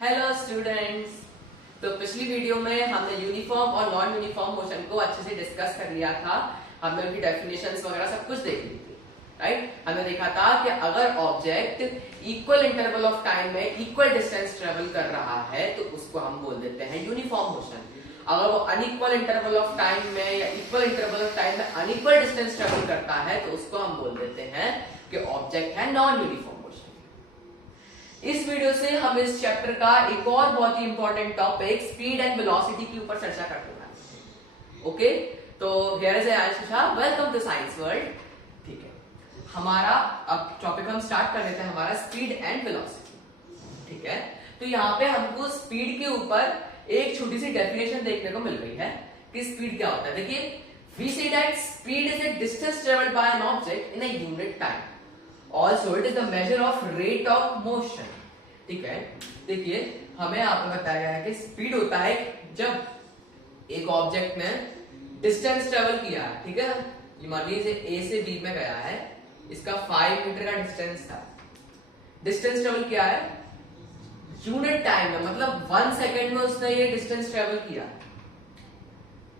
Hello students. तो पिछली video में हमने यूनिफॉर्म और नॉन यूनिफॉर्म मोशन को अच्छे से डिस्कस कर लिया था। हमने उनकी डेफिनेशंस वगैरह सब कुछ देख ली थी, राइट। हमने देखा था कि अगर object equal interval of time में इक्वल डिस्टेंस ट्रेवल कर रहा है तो उसको हम बोल देते हैं यूनिफॉर्म मोशन। अगर वो अनइक्वल इंटरवल ऑफ टाइम में या इक्वल इंटरवल ऑफ टाइम में अनइक्वल डिस्टेंस ट्रेवल करता है तो उसको हम बोल देते हैं कि ऑब्जेक्ट है नॉन यूनिफॉर्म मोशन। इस वीडियो से हम इस चैप्टर का एक और बहुत ही important topic speed and velocity के ऊपर चर्चा करते हैं। ओके, तो here is Ayush Shah, welcome to science world. ठीक है, हमारा अब टॉपिक हम स्टार्ट कर देते हैं, हमारा स्पीड एंड वेलोसिटी। ठीक है, तो यहाँ पे हमको स्पीड के ऊपर एक छोटी सी डेफिनेशन देखने को मिल रही है कि स्पीड क्या होता है। देखिए, we say that speed is a distance travelled by an object in a unit time. Also it is the measure of rate of motion। ठीक है, देखिए हमें यहाँ पे बताया गया है कि स्पीड होता है जब एक ऑब्जेक्ट ने डिस्टेंस ट्रेवल किया है। ठीक है, ये मान लीजिए ए से बी में गया है, इसका 5 मीटर का डिस्टेंस था। डिस्टेंस ट्रेवल किया है यूनिट टाइम में, मतलब 1 सेकेंड में उसने ये डिस्टेंस ट्रेवल किया।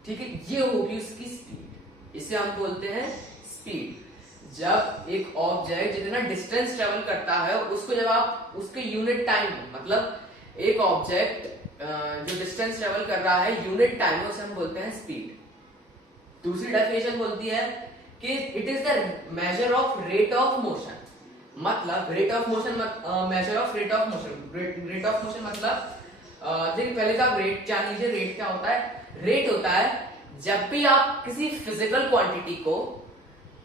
ठीक है, ये होगी उसकी स्पीड, इसे हम बोलते हैं स्पीड। जब एक ऑब्जेक्ट जितना डिस्टेंस ट्रेवल करता है उसको जब आप उसके यूनिट टाइम, मतलब एक ऑब्जेक्ट जो डिस्टेंस ट्रेवल कर रहा है यूनिट टाइम में, उसे हम बोलते हैं स्पीड। दूसरी डेफिनेशन बोलती है कि it is the measure of rate of motion. मतलब rate of motion, measure of rate of motion. Rate of motion मतलब देखिए पहले तो आप रेट जान लीजिए। रेट क्या होता है? रेट होता है जब भी आप किसी फिजिकल क्वांटिटी को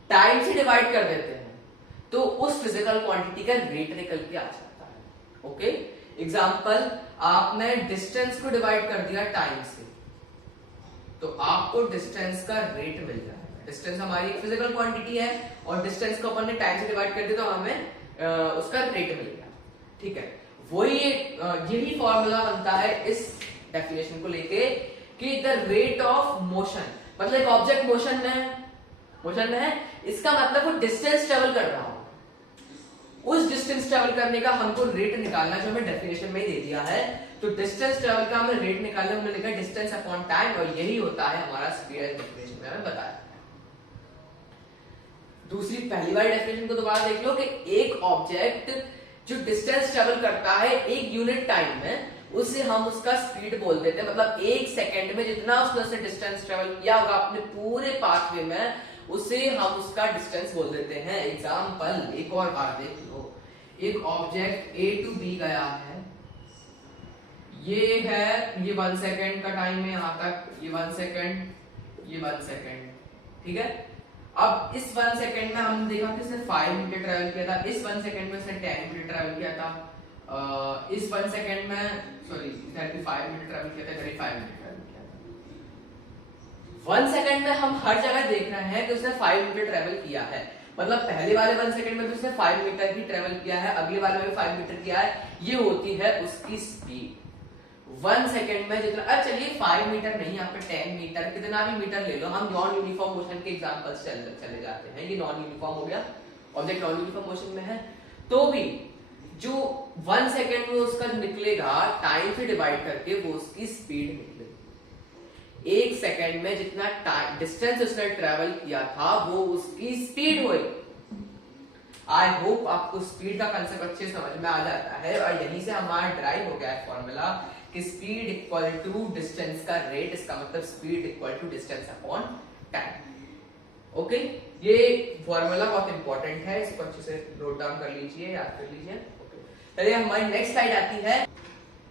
टाइम से डिवाइड कर देते हैं तो उस फिजिकल क्वांटिटी का रेट निकल के आ जाता है। ओके, एग्जांपल, आपने डिस्टेंस को डिवाइड कर दिया टाइम से तो आपको डिस्टेंस का रेट मिल जाएगा। डिस्टेंस हमारी फिजिकल क्वांटिटी है और डिस्टेंस को अपन ने टाइम से डिवाइड कर दिया तो हमें उसका रेट मिल गया। ठीक है, वही यही फॉर्मूला बनता है इस डेफिनेशन को लेके कि द रेट ऑफ मोशन, मतलब एक ऑब्जेक्ट मोशन में है, इसका मतलब वो डिस्टेंस ट्रेवल कर रहा हो। उस डिस्टेंस ट्रेवल करने का हमको रेट निकालना, जो हमें डेफिनेशन में ही दे दिया है। तो डिस्टेंस ट्रेवल का हमें रेट निकालना, हमने लिखा डिस्टेंस अपॉन टाइम, और यही होता है हमारा स्पीड। डेफिनेशन में हमें बताया। दूसरी पहली वाली डेफिनेशन को दोबारा देख लो कि एक ऑब्जेक्ट जो डिस्टेंस ट्रेवल करता है एक यूनिट टाइम में, उसे हम उसका स्पीड बोल देते हैं। मतलब 1 सेकेंड में जितना उसने डिस्टेंस ट्रेवल किया होगा अपने पूरे पाथवे में, उसे हम उसका डिस्टेंस बोल देते हैं। एग्जाम्पल एक और बार देख लो, एक ऑब्जेक्ट ए टू बी गया है, ये है, ये 1 सेकेंड का टाइम है यहां तक, ये 1 सेकेंड, ये 1 सेकेंड। ठीक है, अब इस 1 सेकेंड में हमने देखा कि इसने 5 मीटर ट्रेवल किया था, इस 1 सेकेंड में इसने 10 मीटर ट्रेवल किया था, इस 1 सेकेंड में 5 मीटर ट्रेवल किया था, 5 मीटर ट्रेवल किया था। 1 सेकेंड में हम हर जगह देख रहे हैं कि उसने 5 मीटर ट्रेवल किया है। मतलब पहले वाले 1 सेकेंड में तो उसने 5 मीटर ही ट्रेवल किया है, अगले वाले में भी 5 मीटर किया है। ये होती है उसकी स्पीड। 1 सेकेंड में जितना, अब चलिए 5 मीटर नहीं, यहाँ पे 10 मीटर, कितना भी मीटर ले लो, हम नॉन यूनिफॉर्म मोशन के एग्जांपल्स चले जाते हैं। ये नॉन यूनिफॉर्म हो गया, ऑब्जेक्ट नॉन यूनिफॉर्म मोशन में है, तो भी जो 1 सेकेंड में उसका निकलेगा टाइम से डिवाइड करके, वो उसकी स्पीड निकलेगी। 1 सेकेंड में जितना डिस्टेंस उसने ट्रेवल किया था वो उसकी स्पीड हुई। आई होप आपको स्पीड का कंसेप्ट अच्छे समझ में आ जाता है, और यहीं से हमारा ड्राइव हो गया है फॉर्मूला कि स्पीड इक्वल टू डिस्टेंस का रेट। इसका मतलब speed equal to distance upon time. Okay, ये फॉर्मूला बहुत इंपॉर्टेंट है, इसको अच्छे से नोट डाउन कर लीजिए, याद कर लीजिए। चलिए हमारी नेक्स्ट स्लाइड आती है।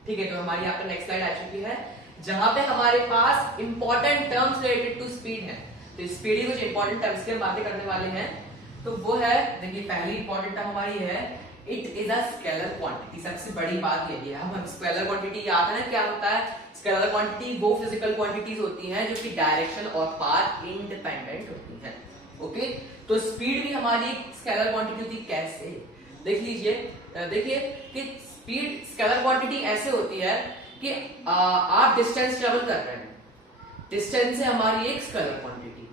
ठीक है, तो हमारी यहाँ पे नेक्स्ट स्लाइड आ चुकी है जहां पे हमारे पास important terms related to speed है। तो स्पीड ही कुछ इंपॉर्टेंट टर्म्स की हम बातें करने वाले हैं। तो वो है, देखिए पहली इंपॉर्टेंट टर्म हमारी है, it is a scalar quantity. सबसे बड़ी बात यही है, हम स्केलर क्वांटिटी याद है ना क्या होता है? स्केलर क्वांटिटी वो फिजिकल क्वांटिटीज होती हैं जो कि डायरेक्शन और पाथ इंडिपेंडेंट होती हैं। ओके, तो स्पीड भी हमारी स्केलर क्वांटिटी होती है। कैसे? देख लीजिए, देखिए कि स्पीड स्केलर क्वांटिटी ऐसे होती है कि आप डिस्टेंस ट्रेवल कर रहे हैं, डिस्टेंस है हमारी एक स्केलर क्वांटिटी।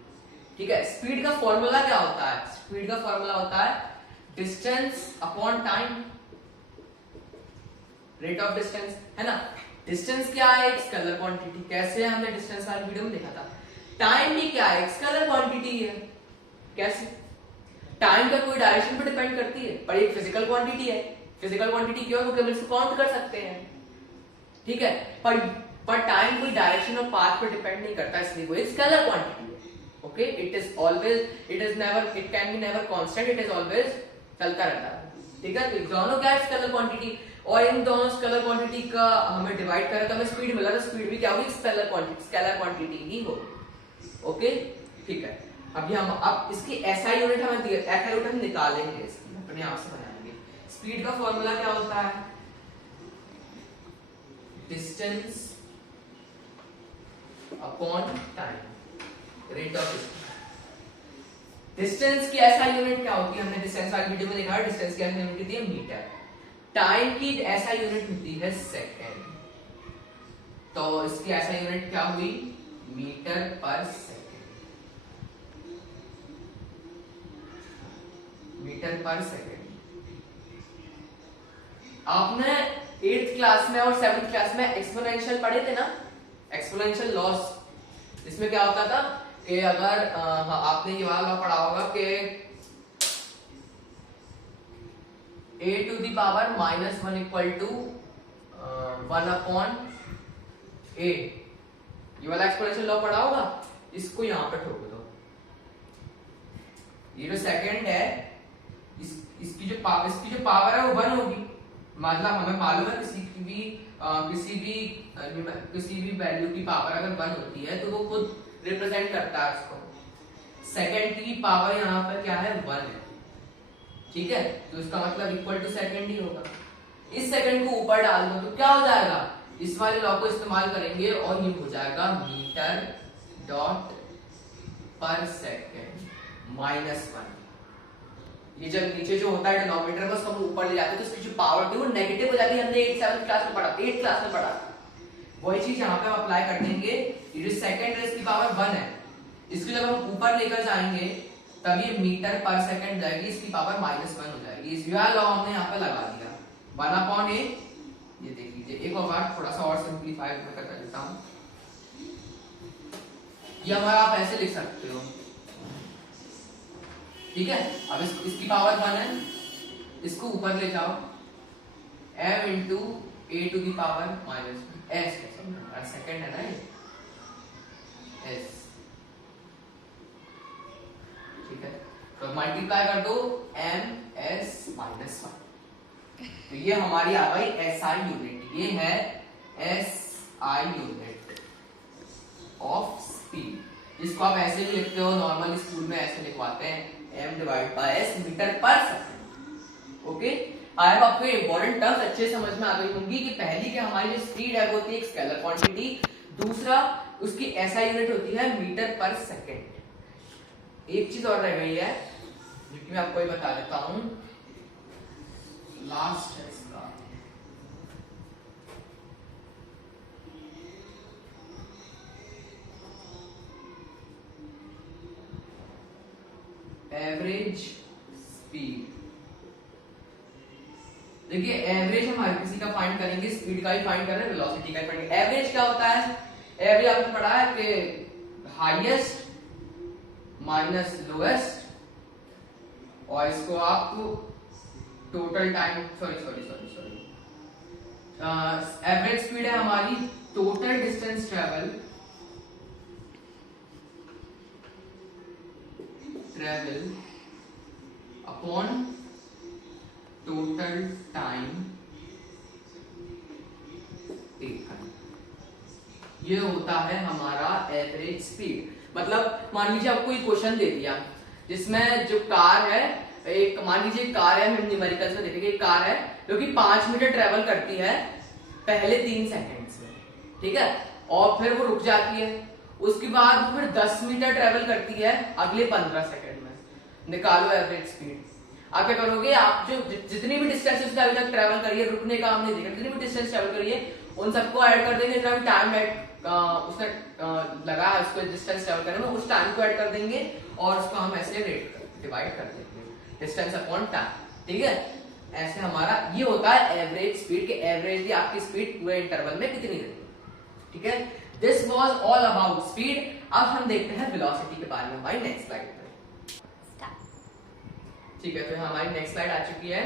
ठीक है, स्पीड का फॉर्मूला क्या होता है? स्पीड का फॉर्मूला होता है distance upon time. Rate of distance, है ना। डिस्टेंस क्या है? एक स्केलर क्वांटिटी। कैसे हमने डिस्टेंस वाली वीडियो में देखा था। टाइम भी क्या है? एक स्केलर क्वांटिटी है। कैसे? टाइम का कोई डायरेक्शन पे डिपेंड करती है, पर एक फिजिकल क्वांटिटी है। फिजिकल क्वांटिटी क्यों? क्योंकि हम इसको काउंट कर सकते हैं, ठीक है। पर टाइम कोई डायरेक्शन और पाथ पे डिपेंड नहीं करता, इसलिए वो एक स्केलर क्वांटिटी है। Okay, it is always, it is never, it can be never constant, it is always चलता रहता है, ठीक है। तो दोनों क्या है? Scalar quantity. और इन दोनों स्केलर क्वांटिटी का हमें डिवाइड करें तो हमें स्पीड मिला, तो स्पीड भी क्या होगी? स्केलर क्वांटिटी ही होगी। ओके, ठीक है। अभी हम अब इसकी एसआई यूनिट हमें दिया, एसआई यूनिट हम निकालेंगे, इसकी अपने आप से बनाएंगे। स्पीड का फॉर्मूला क्या होता है? Distance upon time, rate of distance. Distance की एसआई यूनिट क्या होती है? हमने डिस्टेंस वाली वीडियो में देखा है, डिस्टेंस की एसआई यूनिट होती है मीटर। टाइम की एसआई यूनिट होती है सेकंड। तो इसकी एसआई यूनिट क्या हुई? मीटर पर सेकंड, मीटर पर सेकंड। आपने 8th क्लास में और 7th क्लास में एक्सपोनेंशियल पढ़े थे ना, एक्सपोनेंशियल लॉस। इसमें क्या होता था कि अगर आपने ये वाला लॉ पढ़ा होगा कि a to the power -1 equal to 1 upon a, ये वाला एक्सपोनेंशियल लॉ पढ़ा होगा। इसको यहां पे ठोक दो। ये जो सेकंड है, इसकी जो पावर है वो 1 होगी। मतलब हमें मालूम है किसी भी वैल्यू की पावर अगर 1 होती है तो वो खुद रिप्रेजेंट करता है उसको। सेकंड की पावर यहाँ पर क्या है? 1 है, ठीक है। तो इसका मतलब इक्वल टू सेकंड ही होगा। इस सेकंड को ऊपर डाल दो तो क्या हो जाएगा? इस वाले लॉ को इस्तेमाल करेंगे और ये हो जाएगा मीटर डॉट पर सेकंड -1। ये जब नीचे जो होता है डिनोमिनेटर में उसको हम ऊपर ले जाते हैं तो इसकी जो पावर होती है वो नेगेटिव हो जाती है। हमने 8th क्लास में पढ़ा, 8th क्लास में पढ़ा। वही चीज यहाँ पे हम अप्लाई कर देंगे। ये जो सेकंड है इसकी पावर 1 है, इसको जब हम ऊपर लेकर जाएंगे तब ये मीटर पर सेकंड जाएगी, इसकी पावर -1 हो जाएगी। इस लॉ हमने यहाँ पे लगा दिया 1 अपॉन a। ये देख लीजिए, एक और बार थोड़ा सा और सिंपलीफाई मैं कर देता हूँ। ये हमारा आप ऐसे लिख सकते हो, ठीक है। अब इसकी पावर 1 है, इसको ऊपर ले जाओ m into a to the power -s, second है ना ये s, ठीक है। तो मल्टीप्लाई कर दो ms-1। तो ये हमारी आ गई एसआई यूनिट। ये है एसआई यूनिट ऑफ स्पीड। इसको आप ऐसे भी लिखते हो, नॉर्मल स्कूल में ऐसे लिखवाते हैं m divide by s metre पर सेकंड। ओके, आई होप आपको इंपॉर्टेंट टर्म्स अच्छे समझ में आ गई होंगी कि पहली कि हमारी जो स्पीड है वो होती है एक स्केलर क्वांटिटी, दूसरा उसकी एसआई यूनिट होती है मीटर पर सेकंड। एक चीज और रह गई है जो कि मैं आपको बता देता हूं, लास्ट है इसका। Average speed. देखिए एवरेज हम हर किसी का फाइंड करेंगे, स्पीड का भी फाइंड कर रहे हैं, वेलोसिटी का भी फाइंड। एवरेज क्या होता है? एवरेज आपने पढ़ा है कि हाईएस्ट माइनस लोएस्ट, और इसको आप total time sorry average speed है हमारी total distance travel upon total time taken. ये होता है हमारा एवरेज स्पीड। मतलब मान लीजिए आपको एक क्वेश्चन दे दिया जिसमें जो कार है, एक मान लीजिए कार है, न्यूमेरिकल्स में देखेंगे, एक कार है जो कि 5 मीटर ट्रेवल करती है पहले 3 सेकंड्स में, ठीक है, और फिर वो रुक जाती है। उसके बाद फिर 10 मीटर ट्रेवल करती है अगले 15 सेकंड में। निकालो एवरेज स्पीड। आप क्या करोगे? आप जो जितनी भी डिस्टेंस उसने अभी तक ट्रेवल करी है, रुकने का हमने देखा, जितनी भी डिस्टेंस ट्रेवल करी है उन सबको ऐड कर देंगे। जितना भी टाइम उसने लगा है उसको डिस्टेंस ट्रेवल करने में, उस टाइम को ऐड कर देंगे और उसको हम ऐसे रेट डिवाइड कर देंगे, डिस्टेंस अपॉन टाइम, ठीक है। ऐसे हमारा ये होता है एवरेज स्पीड के एवरेजली आपकी स्पीड पूरे इंटरवल में कितनी रहती है। ठीक है, this was all about speed. अब हम देखते हैं वेलोसिटी के बारे में हमारी नेक्स्ट स्लाइड पे। ठीक है, तो हमारी नेक्स्ट स्लाइड आ चुकी है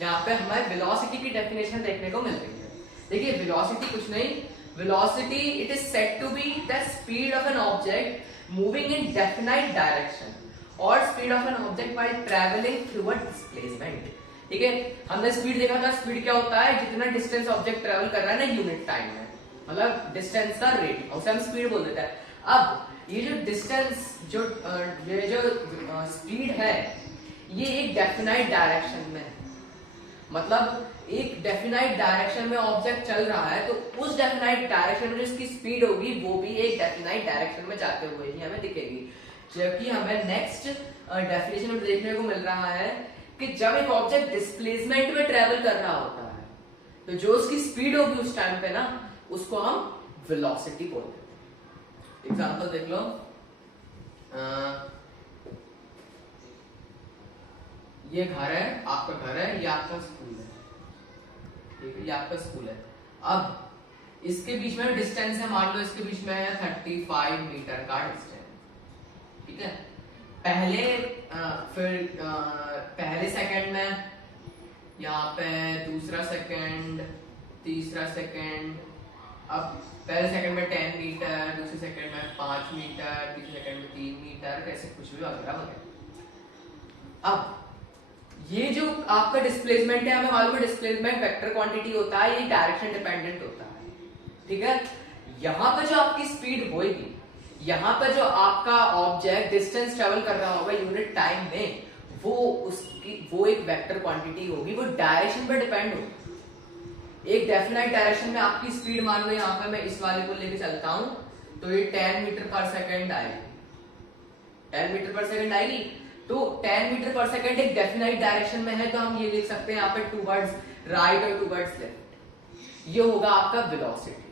जहां पे हमें वेलोसिटी की डेफिनेशन देखने को मिल रही है। देखिए वेलोसिटी कुछ नहीं, velocity it is said to be the speed of an object moving in definite direction और speed of an object while travelling through a displacement. ठीक है, हमने स्पीड देखा था, स्पीड क्या होता है, जितना डिस्टेंस ऑब्जेक्ट ट्रैवल कर रहा है ना यूनिट टाइम में, मतलब डिस्टेंस का रेट, उसे हम स्पीड बोल देते हैं। अब ये जो डिस्टेंस ये जो स्पीड है ये एक डेफिनाइट डायरेक्शन में है, मतलब एक डेफिनाइट डायरेक्शन में ऑब्जेक्ट चल रहा है तो उस डेफिनाइट डायरेक्शन में जो इसकी स्पीड होगी वो भी एक डेफिनाइट डायरेक्शन में जाते हुए ही हमें दिखेगी। जबकि हमें नेक्स्ट डेफिनेशन में देखने को मिल रहा है कि जब एक ऑब्जेक्ट डिस्प्लेसमेंट में ट्रेवल कर रहा होता है तो जो उसकी स्पीड होगी उस टाइम पे ना उसको हम वेलोसिटी बोलते हैं। एग्जांपल देख लो, ये घर है, आपका घर है, ये आपका स्कूल है। ठीक है, ये आपका स्कूल है। अब इसके बीच में डिस्टेंस है, मान लो इसके बीच में है 35 मीटर का डिस्टेंस। ठीक है, पहले सेकंड में यहाँ पे दूसरा सेकंड, तीसरा सेकंड, अब पहले सेकंड में 10 मीटर, दूसरे सेकंड में 5 मीटर, तीसरे सेकंड में 3 मीटर, ऐसे कुछ भी वगैरह वगैरह। अब ये जो आपका डिस्प्लेसमेंट है, हमें मालूम है डिस्प्लेसमेंट वेक्टर क्वांटिटी होता है, ये डायरेक्शन डिपेंडेंट होता है। ठीक है, यहाँ पे जो आपकी स्पीड होगी, यहाँ पे जो आपका ऑब्जेक्ट डिस्टेंस ट्रेवल कर रहा होगा यूनिट टाइम में, वो एक वेक्टर क्वांटिटी होगी, वो डायरेक्शन पर डिपेंड होगी। एक डेफिनाइट डायरेक्शन में आपकी स्पीड, मान लो यहाँ पे मैं इस वाले को लेके चलता हूं तो ये 10 मीटर पर सेकंड आएगी, 10 मीटर पर सेकंड आएगी। तो 10 मीटर पर सेकंड एक डेफिनाइट डायरेक्शन में है तो हम ये लिख सकते हैं यहाँ पे टूवर्ड्स राइट और टूवर्ड्स लेफ्ट। ये होगा आपका वेलोसिटी।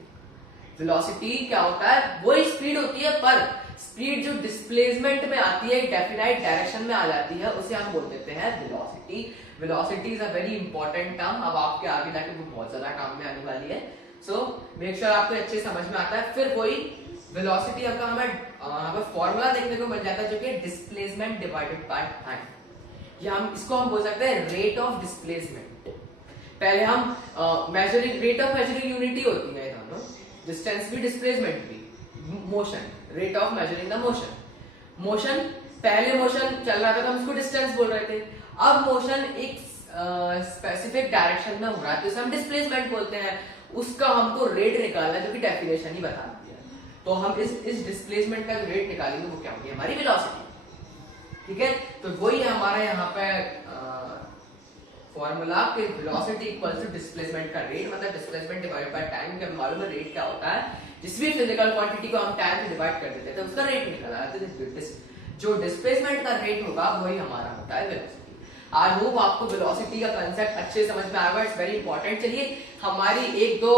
वेलोसिटी क्या होता है, वही स्पीड होती है पर स्पीड जो डिस्प्लेसमेंट में आती है, डेफिनाइट डायरेक्शन में आ जाती है, उसे हम बोल देते हैं velocity. Velocity is a very important term, अब आपके आगे जाके वो बहुत ज्यादा काम में आने वाली है। सो मेक श्योर आपको अच्छे समझ में आता है। फिर वही वेलोसिटी का हमें फॉर्मूला देखने को मिल जाता है जो कि डिस्प्लेसमेंट डिवाइडेड बाय टाइम। या हम इसको हम बोल सकते हैं रेट ऑफ डिस्प्लेसमेंट। पहले हम measuring rate of measuring unity होती है दोनों, डिस्टेंस भी डिस्प्लेसमेंट भी। Motion, rate of measuring the motion. Motion, पहले मोशन चल रहा था तो हम उसको डिस्टेंस बोल रहे थे, अब मोशन एक स्पेसिफिक डायरेक्शन में हो रहा है तो इसे हम डिस्प्लेसमेंट बोलते हैं। उसका हमको रेट निकालना है जो कि डेफिनेशन ही बताती है, तो हम इस डिस्प्लेसमेंट का जो रेट निकालेंगे वो क्या होगी, हमारी वेलोसिटी। ठीक है, तो वही है हमारा यहाँ पे फॉर्मूला कि वेलोसिटी इक्वल्स टू डिस्प्लेसमेंट का रेट, मतलब डिस्प्लेसमेंट डिवाइडेड बाय टाइम। कि मालूम है रेट क्या होता है, जिस भी फिजिकल क्वांटिटी को हम टाइम से डिवाइड कर देते हैं उसका रेट निकल आता है। जो डिस्प्लेसमेंट का रेट होगा वही हमारा होता है वेलोसिटी। आई होप आपको वेलोसिटी का कांसेप्ट अच्छे समझ में आएगा, इट्स वेरी इंपॉर्टेंट। चलिए हमारी एक दो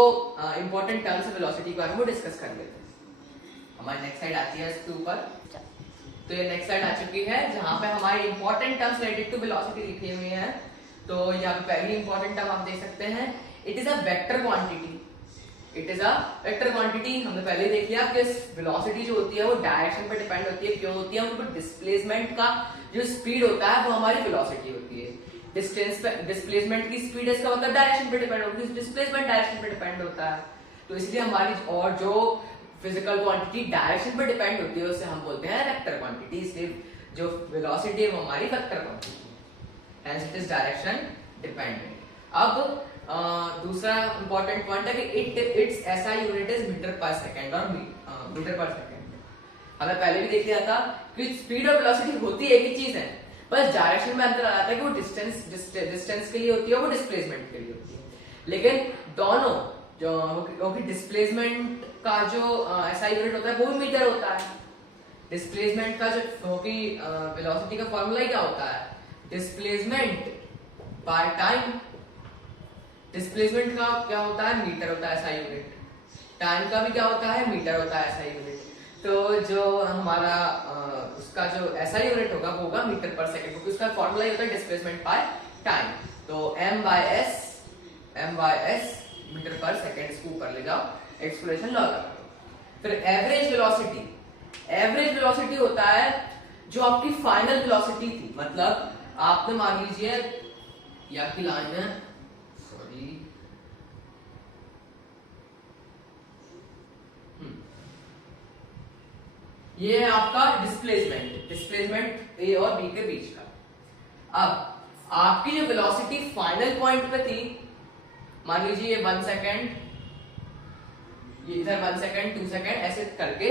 इंपॉर्टेंट टर्म्स है वेलोसिटी के बारे में डिस्कस कर लेते हैं। हमारी नेक्स्ट स्लाइड आती है इसके ऊपर, तो ये नेक्स्ट स्लाइड आ चुकी है जहां पे हमारी important terms related to velocity लिखी हुई है। तो यहाँ पे पहली इंपॉर्टेंट टर्म आप देख सकते हैं, it is a vector quantity. It is a vector quantity. हमने पहले देख लिया कि वेलोसिटी जो होती है वो डायरेक्शन पर डिपेंड होती है। क्यों होती है, उनको डिस्प्लेसमेंट का जो स्पीड होता है वो हमारी वेलोसिटी होती है। डिस्टेंस पे डिस्प्लेसमेंट की स्पीड इसका मतलब डायरेक्शन पे डिपेंड होती है, डिस्प्लेसमेंट डायरेक्शन पे डिपेंड होता है। तो इसलिए हमारी और जो फिजिकल क्वांटिटी डायरेक्शन पे डिपेंड होती है उसे हम बोलते हैं वेक्टर क्वांटिटी। इसलिए जो वेलोसिटी है वो हमारी vector quantity, hence it is direction dependent. अब दूसरा इंपॉर्टेंट पॉइंट है कि it's SI unit is metre पर सेकंड और मीटर पर सेकंड। हमें पहले भी देख लिया था कि स्पीड और वेलोसिटी होती एक ही चीज है, बस डायरेक्शन में अंतर आ जाता है कि वो डिस्टेंस के लिए होती है, वो डिस्प्लेसमेंट के लिए होती है। लेकिन दोनों जो डिस्प्लेसमेंट का जो SI यूनिट होता है वो भी मीटर होता है। डिस्प्लेसमेंट का जो वेलोसिटी का फॉर्मूला क्या होता है, डिस्प्लेसमेंट बाय टाइम। डिस्प्लेसमेंट का क्या होता है, मीटर होता है SI यूनिट। टाइम का भी क्या होता है, मीटर होता है SI यूनिट। तो जो हमारा उसका जो SI यूनिट होगा वो होगा मीटर पर सेकंड, क्योंकि उसका फॉर्मूला ही होता है डिस्प्लेसमेंट बाय टाइम। तो m/s मीटर पर सेकेंड इसको ऊपर ले जाओ, एक्सप्रेशन लॉ लगा दो। फिर एवरेज वेलोसिटी होता है जो आपकी फाइनल वेलोसिटी थी, मतलब आपने मान लीजिए या की लाइन है, सॉरी ये है आपका डिस्प्लेसमेंट ए और बी के बीच का। अब आपकी जो वेलोसिटी फाइनल पॉइंट पे थी, मान लीजिए ये 1 सेकेंड, ये इधर 1 सेकेंड 2 सेकेंड ऐसे करके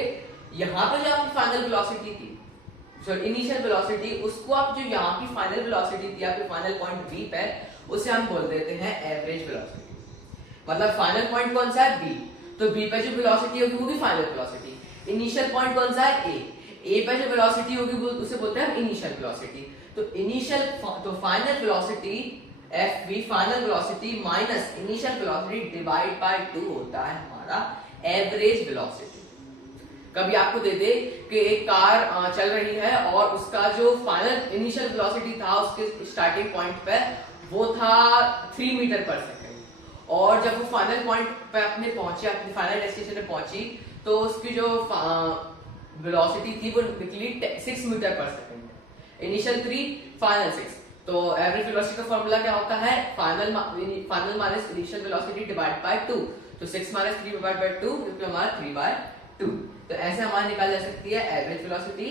यहां पे जो आपकी फाइनल वेलोसिटी थी, इनिशियल वेलोसिटी, उसको आप जो यहाँ की फाइनल वेलोसिटी थी आपके फाइनल पॉइंट बी पे, उसे हम बोल देते हैं एवरेज वेलोसिटी। मतलब फाइनल पॉइंट कौन सा है, बी, तो बी पे जो वेलोसिटी होगी वो भी फाइनल वेलोसिटी। इनिशियल पॉइंट कौन सा है, ए पे जो वेलोसिटी होगी वो उसे बोलते हैं इनिशियल वेलोसिटी। तो final velocity FV final velocity minus initial velocity divide by 2 होता है हमारा एवरेज वेलोसिटी। कभी आपको दे दे कि एक कार चल रही है और उसका जो फाइनल इनिशियल वेलोसिटी था उसके स्टार्टिंग पॉइंट पे वो था 3 मीटर पर सेकेंड, और जब वो फाइनल पॉइंट पे अपने पहुंची, अपने फाइनल डेस्टिनेशन पे पहुंची, तो उसकी जो वेलोसिटी थी वो निकली 6 मीटर पर सेकेंड। Initial 3 final 6। तो एवरेज वेलोसिटी का फॉर्मूला क्या होता है, final minus initial velocity divide by 2। तो 6 माइनस 3 डिवाइड बाय 2 जो कि हमारा 3/2। तो ऐसे हमारी निकाल जा सकती है एवरेज वेलोसिटी।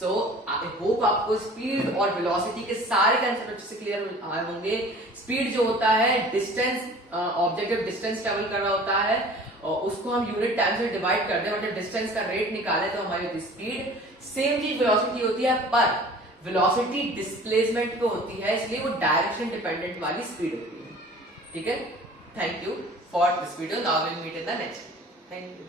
सो आई होप आपको स्पीड और वेलोसिटी के सारे कंसेप्ट अच्छे से क्लियर आए होंगे। स्पीड जो होता है डिस्टेंस, ऑब्जेक्ट जब डिस्टेंस ट्रेवल कर रहा होता है और उसको हम यूनिट टाइम से डिवाइड कर दें, मतलब डिस्टेंस का रेट निकाले तो हमारी होती है स्पीड। सेम चीज वेलोसिटी होती है, पर वेलोसिटी डिस्प्लेसमेंट पे होती है, इसलिए वो डायरेक्शन डिपेंडेंट वाली स्पीड होती है। ठीक है, thank you for this video. Now will meet in the next. Thank you.